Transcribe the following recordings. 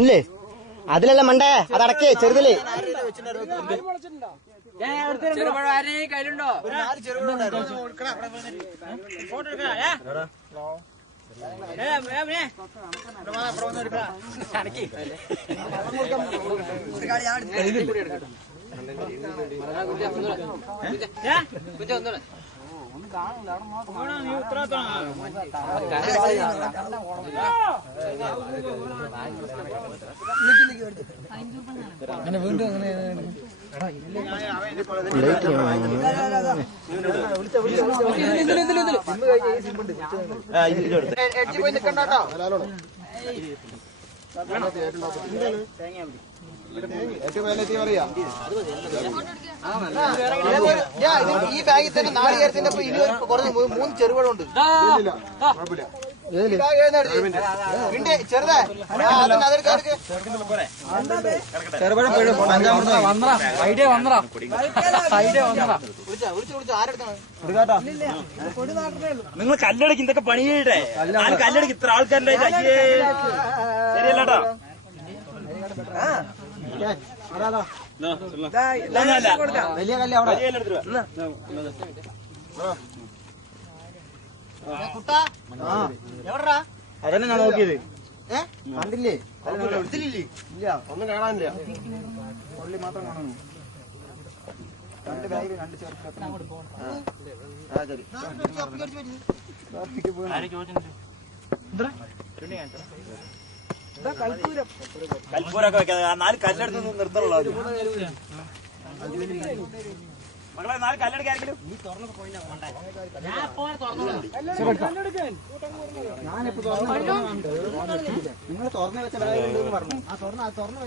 ഇല്ലേ അതിലല്ല മണ്ടേ അതടക്കേ ചെറുതില് കയ്യിലുണ്ടോ ഈ ബാഗിൽ തന്നെ നാളികേരത്തിന്റെ കുറഞ്ഞ 3 ചെറുകളുണ്ട് ചെറുതാ നിങ്ങൾ കല്ലടക്ക് ഇതൊക്കെ പണി ചെയ്യട്ടെ കല്ലടക്ക് ഇത്ര ആൾക്കാരുടെ ശരിയല്ലാട്ടോ വലിയ കല്ല് അവിടെ എവിടാ അതന്നെ ഞാൻ നോക്കിയത് കണ്ടില്ലേ ഇല്ല ഒന്നും കാണാനില്ല പുള്ളി മാത്രം കാണുന്നു 2 ബാഗിൽ 2 ചെറുപ്പം കൽപ്പൂരൊക്കെ വെക്കാതെ 4 കല്ലെടുത്ത് നിർത്തണുള്ളൂ മക്കളെ 4 കല്ലെടുക്കാരെങ്കിലും നിങ്ങൾ തുറന്നു വെച്ച ബാഗുണ്ടെന്ന് പറഞ്ഞു ആ തുറന്നു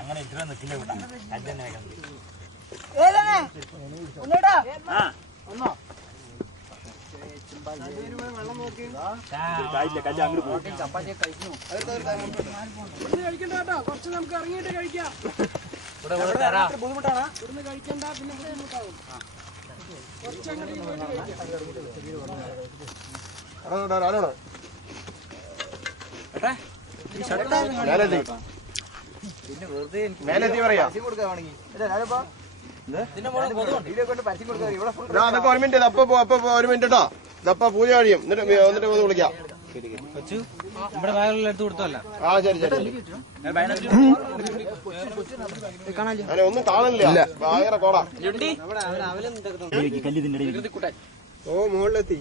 അങ്ങനെ ഇത്ര നിൽക്കില്ല കല്ലെന്നെ കല്ല് അങ്ങോട്ട് പോകും ചപ്പാത്തി കഴിക്കുന്നു കഴിക്കണ്ട കുറച്ച് നമുക്ക് ഇറങ്ങിയിട്ട് കഴിക്കാം ബുദ്ധിമുട്ടാണ് ഇവിടുന്ന് കഴിക്കണ്ട പിന്നെ ബുദ്ധിമുട്ടാവും പിന്നെ വെറുതെ അതൊക്കെ 1 മിനിറ്റ് അപ്പൊ 1 മിനിറ്റ് കേട്ടോ ഇതപ്പ പൂജ കഴിയും എന്നിട്ട് വിളിക്കാം ഇവിടെ വയറുള്ള എടുത്ത് കൊടുത്തല്ല ആ ശരി അങ്ങനെ ഒന്നും കാണില്ല ഭയങ്കര കോടാ ഓ മുകളിലെത്തി